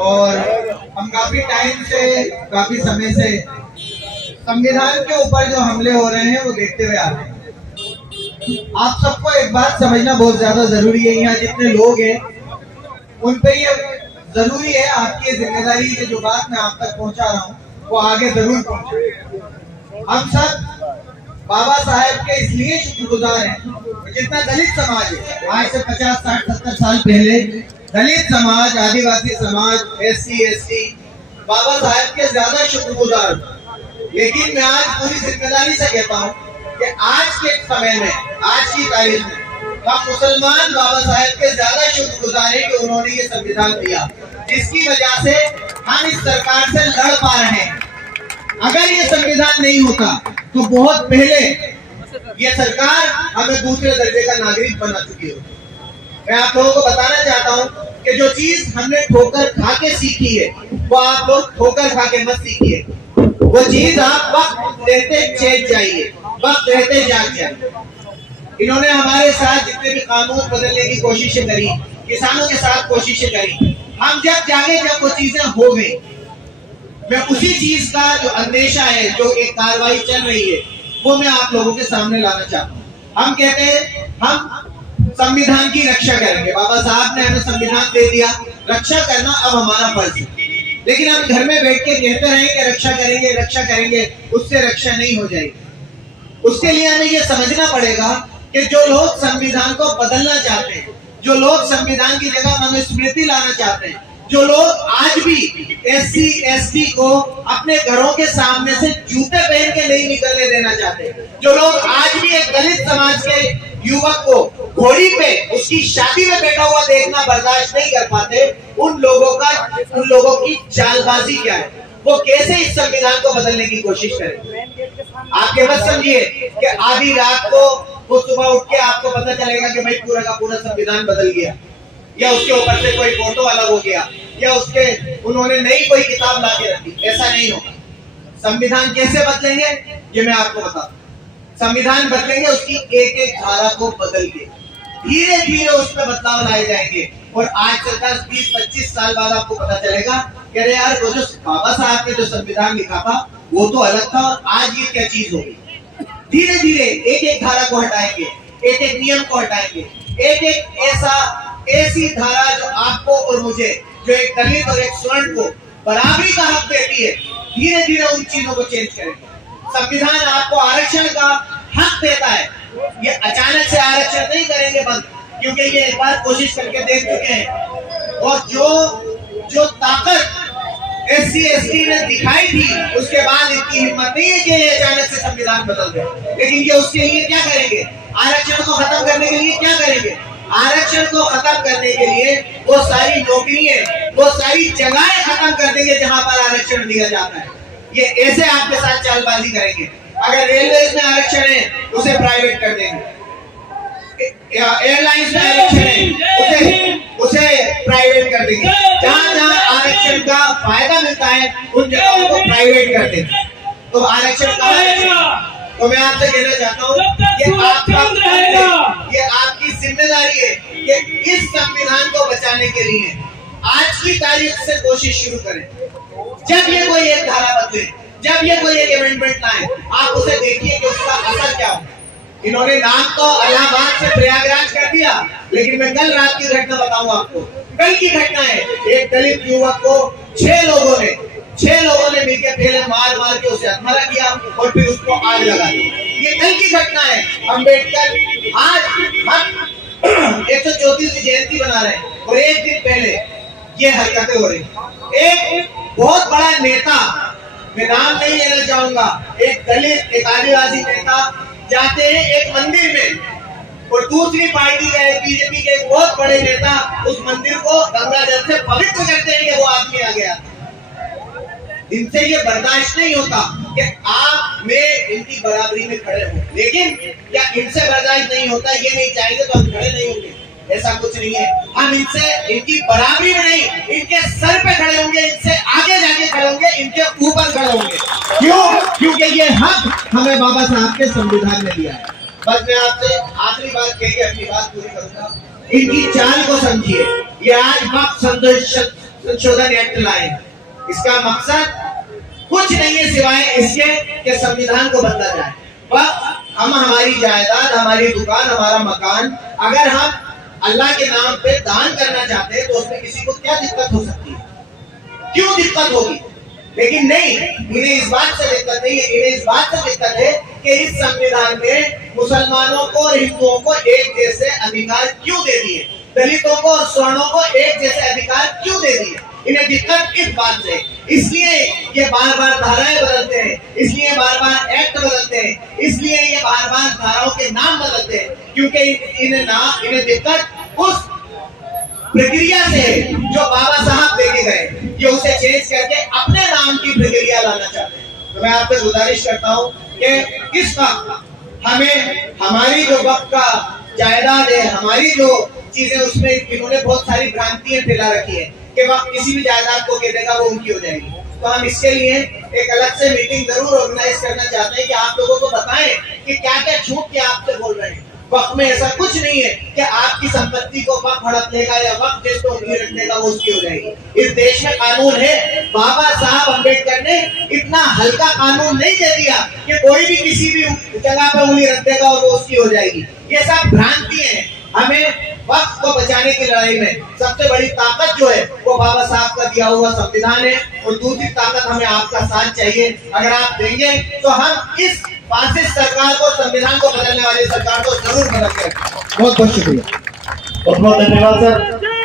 और हम काफी टाइम से, काफी समय से संविधान के ऊपर जो हमले हो रहे हैं वो देखते हुए आ रहे हैं। आप सबको एक बात समझना बहुत ज्यादा जरूरी है, यहाँ जितने लोग हैं उन पे ये जरूरी है, आपकी जिम्मेदारी है, जो बात मैं आप तक पहुंचा रहा हूँ वो आगे जरूर पहुंचे। हम सब बाबा साहेब के इसलिए शुक्रगुजार हैं, जितना दलित समाज है आज से 50, 60, 70 साल पहले दलित समाज, आदिवासी समाज, SC, ST बाबा साहेब के ज्यादा शुक्रगुजार। लेकिन मैं आज पूरी जिम्मेदारी से कहता हूँ कि आज के समय में, आज की तारीख में हम मुसलमान बाबा साहेब के ज्यादा शुक्रगुजार हैं कि उन्होंने ये संविधान दिया, जिसकी वजह से हम इस सरकार से लड़ पा रहे हैं। अगर ये संविधान नहीं होता तो बहुत पहले ये सरकार हमें दूसरे दर्जे का नागरिक बना चुकी होती। मैं आप लोगों को बताना चाहता हूँ कि जो चीज हमने ठोकर खा के सीखी है वो आप लोग ठोकर खा के मत सीखिए। वो चीज आप वक्त रहते चेत जाइए, वक्त रहते जाग जाइए। इन्होंने हमारे साथ जितने भी कानून बदलने की कोशिशें करी, किसानों के साथ कोशिशें करी, हम जब जागे, जब वो चीजें हो गई, मैं उसी चीज का जो अंदेशा है, जो एक कार्रवाई चल रही है, वो मैं आप लोगों के सामने लाना चाहता हूँ। हम कहते हैं हम संविधान की रक्षा करेंगे, बाबा साहब ने हमें संविधान दे दिया, रक्षा करना अब हमारा फर्ज है। लेकिन हम घर में बैठ के कहते रहे कि रक्षा करेंगे, रक्षा करेंगे, उससे रक्षा नहीं हो जाएगी। उसके लिए हमें ये समझना पड़ेगा कि जो लोग संविधान को बदलना चाहते हैं, जो लोग संविधान की जगह मनुस्मृति लाना चाहते हैं, जो लोग आज भी SC, ST को अपने घरों के सामने से जूते पहन के नहीं निकलने देना चाहते, जो लोग आज भी एक दलित समाज के युवक को घोड़ी पे उसकी शादी में बैठा हुआ देखना बर्दाश्त नहीं कर पाते, उन लोगों की चालबाजी क्या है, वो कैसे इस संविधान को बदलने की कोशिश करें। आप ये मत समझिए कि आधी रात को वो सुबह उठ के आपको पता चलेगा कि भाई पूरा का पूरा संविधान बदल गया, या उसके ऊपर से कोई फोटो अलग हो गया, या उन्होंने नई कोई किताब ला के रखी। ऐसा नहीं होगा। संविधान कैसे बदलेंगे ये मैं आपको बताता हूँ। संविधान बदलेंगे उसकी एक एक धारा को बदल के, धीरे धीरे उसमें बदलाव लाए जाएंगे। और आज से 10, 20, 25 साल बाद आपको पता चलेगा कि अरे यार, वो जो बाबा साहब ने जो संविधान लिखा था वो तो अलग था, और आज ये क्या चीज होगी। धीरे धीरे एक एक धारा को हटाएंगे, एक एक नियम को हटाएंगे, एक एक ऐसी धारा जो आपको और मुझे, जो एक दलित और एक स्वर्ण को बराबरी का हक देती है, धीरे धीरे उन चीजों को चेंज करेंगे। संविधान आपको आरक्षण का हक देता है, ये अचानक से आरक्षण नहीं करेंगे बंद, क्योंकि ये एक बार कोशिश करके देख चुके हैं। और जो ताकत SC, ST ने दिखाई थी, उसके बाद इतनी हिम्मत नहीं है कि ये अचानक से संविधान बदल दे। लेकिन ये उसके लिए क्या करेंगे, आरक्षण को खत्म करने के लिए क्या करेंगे, आरक्षण को खत्म करने के लिए वो सारी नौकरियां, वो सारी जगहें खत्म कर देंगे जहां पर आरक्षण दिया जाता है। ये ऐसे आपके साथ चालबाजी करेंगे। अगर रेलवे में आरक्षण है उसे प्राइवेट कर देंगे, एयरलाइंस में आरक्षण है उसे प्राइवेट कर देंगे, जहां जहां आरक्षण का फायदा मिलता है उन जगहों को प्राइवेट कर देंगे। तो आरक्षण का, तो मैं आपसे कहना चाहता हूँ ये आपकी जिम्मेदारी है कि इस संविधान को बचाने के लिए आज की तारीख से कोशिश शुरू करें। जब ये कोई एक धारा बदले, जब ये कोई एक अमेंडमेंट लाए, आप उसे देखिए कि उसका असर क्या हो। इन्होंने नाम तो इलाहाबाद से प्रयागराज कर दिया, लेकिन मैं कल रात की घटना बताऊंगा आपको। कल की घटना है, एक दलित युवक को 6 लोगों ने मिलकर पहले मार के उसे हत्या किया और फिर उसको आग लगा दी। ये कल की घटना है। अम्बेडकर आज हम 134वीं जयंती बना रहे हैं और एक दिन पहले ये हरकतें हो रही। एक बहुत बड़ा नेता, मैं नाम नहीं लेना चाहूंगा, एक दलित, एक आदिवासी नेता जाते हैं एक मंदिर में, और दूसरी पार्टी का, बीजेपी के एक बहुत बड़े नेता उस मंदिर को गंगा जल से पवित्र करते हैं कि वो आदमी आ गया। इनसे ये बर्दाश्त नहीं होता कि आप में इनकी बराबरी में खड़े हो, लेकिन क्या इनसे बर्दाश्त नहीं होता, ये नहीं चाहेंगे तो हम खड़े नहीं होंगे। ऐसा कुछ नहीं है। हम इनसे, इनकी बराबरी में नहीं, इनके सर पे खड़े होंगे, इनसे आगे जाके खड़े होंगे, इनके ऊपर खड़े होंगे। क्यों? क्योंकि ये हक हमें बाबा साहब के संविधान ने दिया है। बस मैं आपसे आखिरी बात कह के अपनी बात पूरी करूंगा। इनकी चाल को समझिए। ये आज वक्त संशोधन एक्ट लाए। इसका मकसद कुछ नहीं है सिवाय इसके कि संविधान को बदला जाए। वह हम हमारी जायदाद, हमारी दुकान, हमारा मकान अगर हम अल्लाह के नाम पे दान करना चाहते हैं तो उसमें किसी को क्या दिक्कत हो सकती है? क्यों दिक्कत होगी? लेकिन नहीं, इन्हें इस बात से दिक्कत नहीं है। इन्हें इस बात से दिक्कत है कि इस संविधान में मुसलमानों को और हिंदुओं को एक जैसे अधिकार क्यों दे दिए, दलितों को और सवर्णों को एक जैसे अधिकार क्यों दे दिए। इन्हें दिक्कत इस बात से, इसलिए ये बार बार धाराएं बदलते हैं, इसलिए बार बार एक्ट बदलते हैं, इसलिए ये बार बार धाराओं के नाम बदलते हैं, क्योंकि इन्हें दिक्कत उस प्रक्रिया से जो बाबा साहब लेके गए, ये उसे चेंज करके अपने नाम की प्रक्रिया लाना चाहते हैं। तो मैं आपसे गुजारिश करता हूँ कि इस वक्त हमें हमारी जो वक्त का जायदाद है, हमारी जो चीजें, उसमें इन्होंने बहुत सारी भ्रांतियां फैला रखी है कि वक्त किसी भी जायदाद को कह देगा वो उनकी हो जाएगी। तो हम इसके लिए एक अलग से मीटिंग जरूर ऑर्गेनाइज करना चाहते हैं कि आप लोगों को बताएं कि क्या क्या छूट के आपसे बोल रहे हैं। वक्त में ऐसा कुछ नहीं है कि आपकी संपत्ति को वक्त हड़प लेगा या वक्त जिसको नहीं रख देगा वो उसकी हो जाएगी। इस देश में कानून है। बाबा साहब अम्बेडकर ने इतना हल्का कानून नहीं दे दिया कि कोई भी किसी भी जगह पे उंगली रख देगा और वो उसकी हो जाएगी। ये सब भ्रांति है। हमें वक्त को बचाने की लड़ाई में सबसे बड़ी ताकत जो है वो बाबा साहब का दिया हुआ संविधान है, और दूसरी ताकत हमें आपका साथ चाहिए। अगर आप देंगे तो हम इस फासिस्ट सरकार को, संविधान को बदलने वाली सरकार को जरूर मदद करेंगे। बहुत बहुत शुक्रिया। बहुत बहुत धन्यवाद सर।